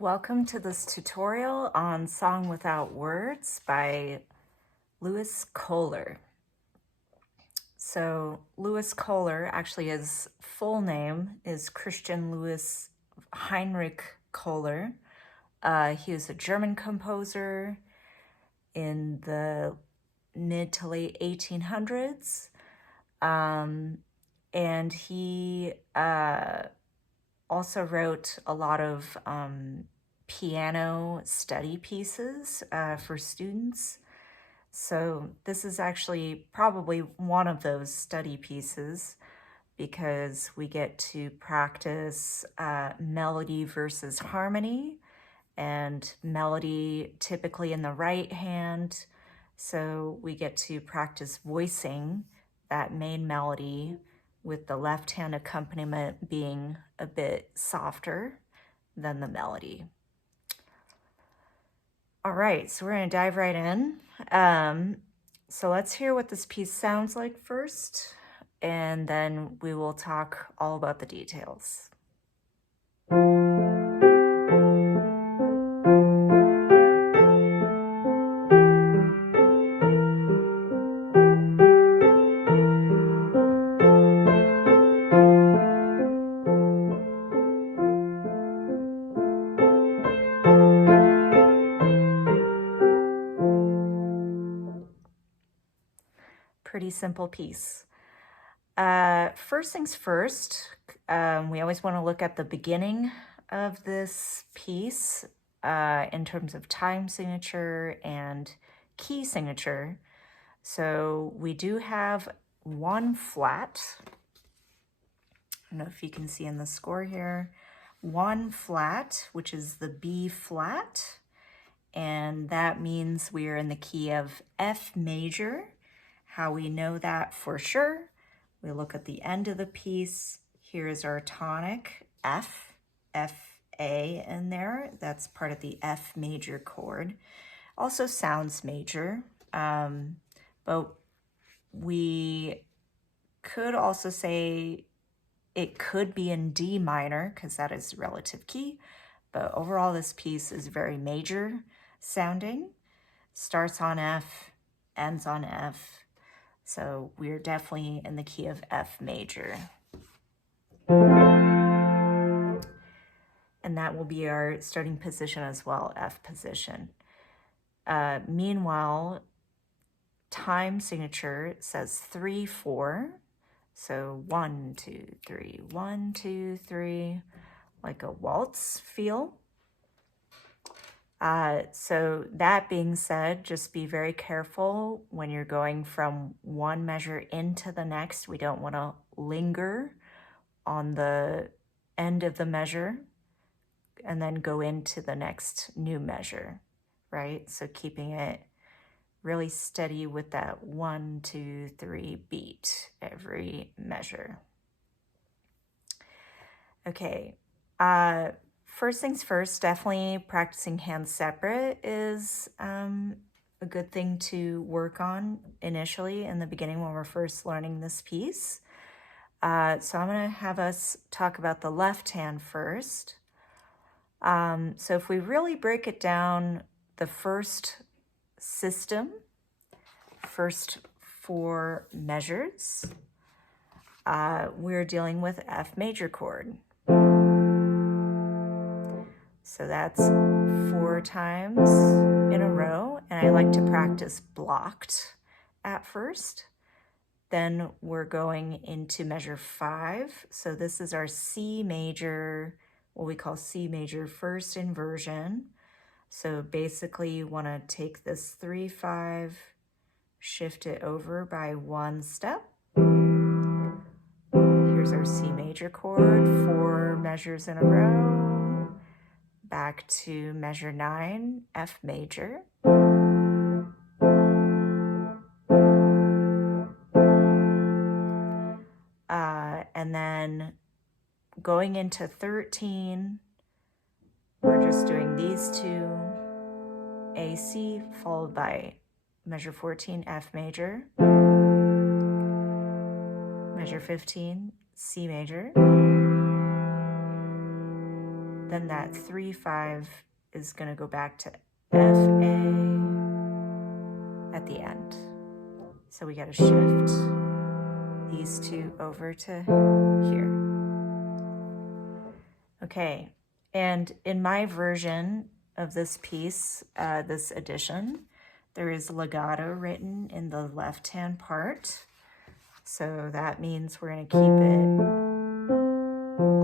Welcome to this tutorial on Song Without Words by Kohler. So Kohler, actually his full name is Christian Louis Heinrich Kohler. He was a German composer in the mid to late 1800s. And he also wrote a lot of piano study pieces for students. So this is actually probably one of those study pieces because we get to practice melody versus harmony, and melody typically in the right hand. So we get to practice voicing that main melody with the left hand accompaniment being a bit softer than the melody. All right, so we're going to dive right in. So let's hear what this piece sounds like first, and then we will talk all about the details. Pretty simple piece. First things first, we always want to look at the beginning of this piece in terms of time signature and key signature. So we do have one flat. I don't know if you can see in the score here, one flat, which is the B flat, and that means we are in the key of F major. How we know that for sure, we look at the end of the piece. Here is our tonic F, F-A in there. That's part of the F major chord. Also sounds major, but we could also say it could be in D minor because that is relative key, but overall this piece is very major sounding. Starts on F, ends on F. So we're definitely in the key of F major. And that will be our starting position as well, F position. Meanwhile, time signature says 3-4. So 1, 2, 3, 1, 2, 3, like a waltz feel. So that being said, just be very careful when you're going from one measure into the next. We don't want to linger on the end of the measure and then go into the next new measure, right? So keeping it really steady with that 1, 2, 3 beat every measure. Okay. First things first, definitely practicing hands separate is a good thing to work on initially in the beginning when we're first learning this piece. So I'm going to have us talk about the left hand first. So if we really break it down, the first system, first 4 measures, we're dealing with F major chord. So that's 4 times in a row, and I like to practice blocked at first. Then we're going into measure 5. So this is our C major, what we call C major first inversion. So basically you want to take this 3-5, shift it over by 1 step. Here's our C major chord, 4 measures in a row. Back to measure 9, F major. And then going into 13, we're just doing these 2, A, C, followed by measure 14, F major. Measure 15, C major. then that 3/5 is going to go back to F-A at the end. So we got to shift these two over to here. Okay, and in my version of this piece, this edition, there is legato written in the left-hand part. So that means we're going to keep it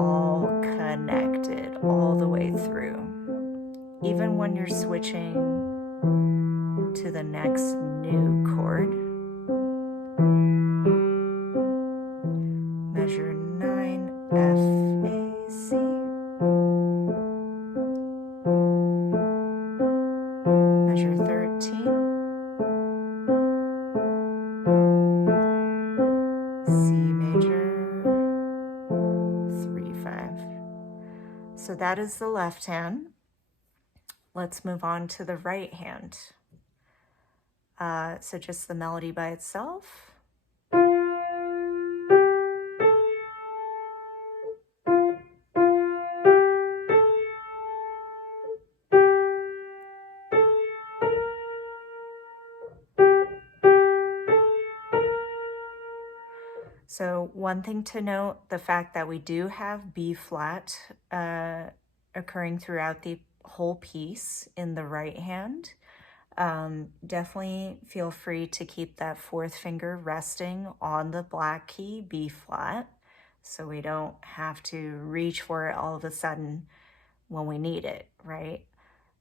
all connected all the way through. Even when you're switching to the next new chord, measure 9 F A C, measure 13, C major, 3/5. So that is the left hand. Let's move on to the right hand. So just the melody by itself. So one thing to note, the fact that we do have B flat occurring throughout the whole piece in the right hand. Definitely feel free to keep that fourth finger resting on the black key, B flat, so we don't have to reach for it all of a sudden when we need it, right?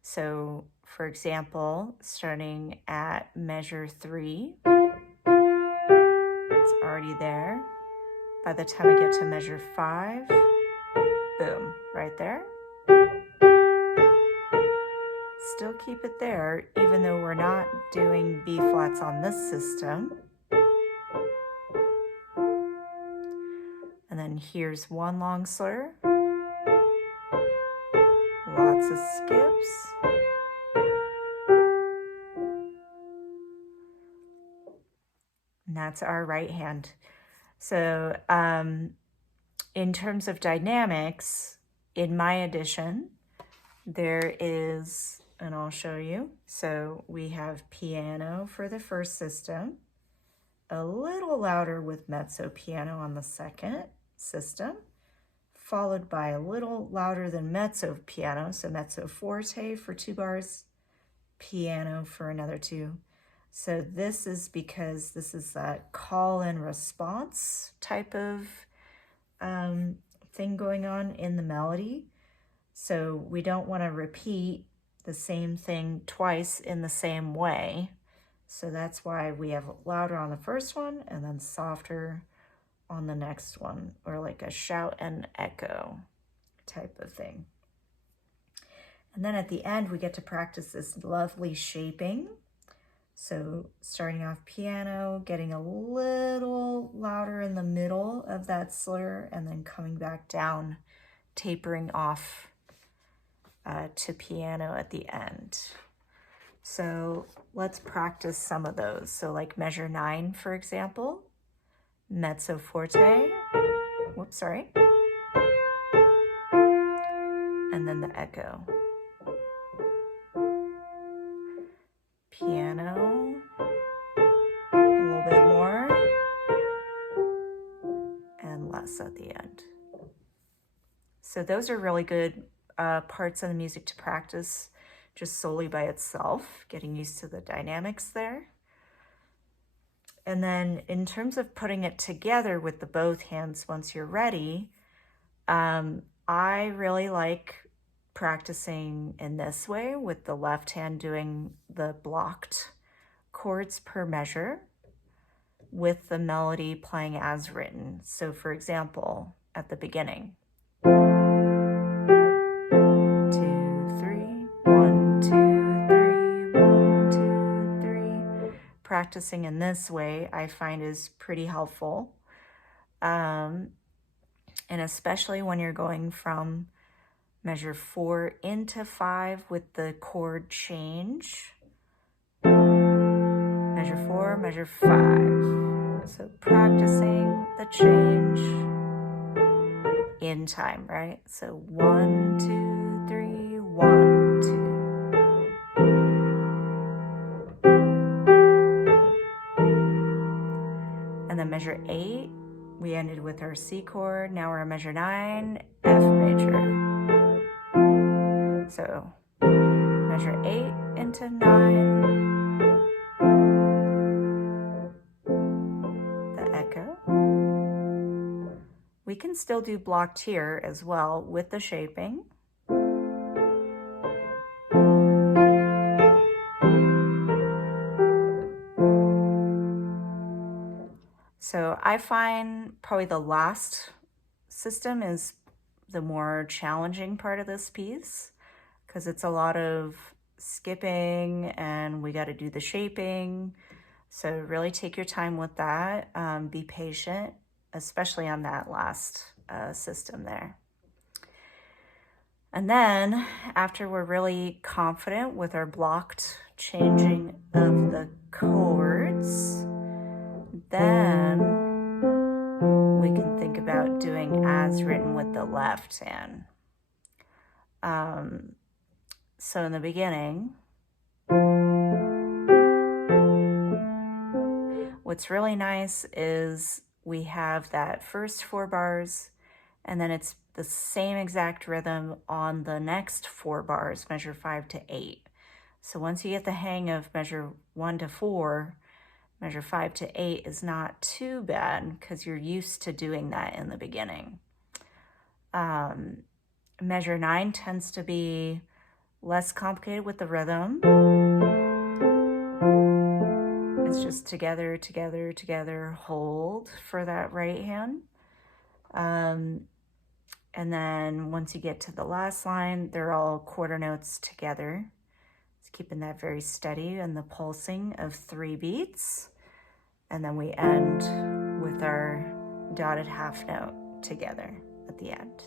So for example, starting at measure 3, it's already there. By the time we get to measure 5, boom, right there. Still keep it there, even though we're not doing B flats on this system. And then here's one long slur. Lots of skips. And that's our right hand. So in terms of dynamics, in my edition, there is, and I'll show you. So we have piano for the first system, a little louder with mezzo piano on the second system, followed by a little louder than mezzo piano, so mezzo forte for 2 bars, piano for another 2. So this is because this is that call and response type of thing going on in the melody. So we don't want to repeat the same thing twice in the same way. So that's why we have louder on the first one and then softer on the next one, or like a shout and echo type of thing. And then at the end, we get to practice this lovely shaping. So starting off piano, getting a little louder in the middle of that slur, and then coming back down, tapering off to piano at the end. So let's practice some of those. So like measure 9, for example, mezzo forte, whoops, sorry, and then the echo. Piano, a little bit more, and less at the end. So those are really good parts of the music to practice just solely by itself, getting used to the dynamics there. And then in terms of putting it together with the both hands once you're ready, I really like practicing in this way with the left hand doing the blocked chords per measure with the melody playing as written. So for example, at the beginning, 2, 3, 1, 2, 3, 1, 2, 3. Practicing in this way, I find, is pretty helpful. And especially when you're going from measure 4 into 5 with the chord change. Measure 4, measure 5. So practicing the change in time, right? So 1, 2, measure 8. We ended with our C chord. Now we're on measure 9, F major. So measure 8 into 9, the echo. We can still do blocked here as well with the shaping. So I find probably the last system is the more challenging part of this piece because it's a lot of skipping and we got to do the shaping. So really take your time with that. Be patient, especially on that last system there. And then after we're really confident with our blocked changing of the chords, then we can think about doing as written with the left hand. So in the beginning, what's really nice is we have that first 4 bars, and then it's the same exact rhythm on the next 4 bars, measure 5 to 8. So once you get the hang of measure 1 to 4, measure 5 to 8 is not too bad because you're used to doing that in the beginning. Measure 9 tends to be less complicated with the rhythm. It's just together, together, together, hold for that right hand. And then once you get to the last line, they're all quarter notes together. It's keeping that very steady and the pulsing of 3 beats. And then we end with our dotted half note together at the end.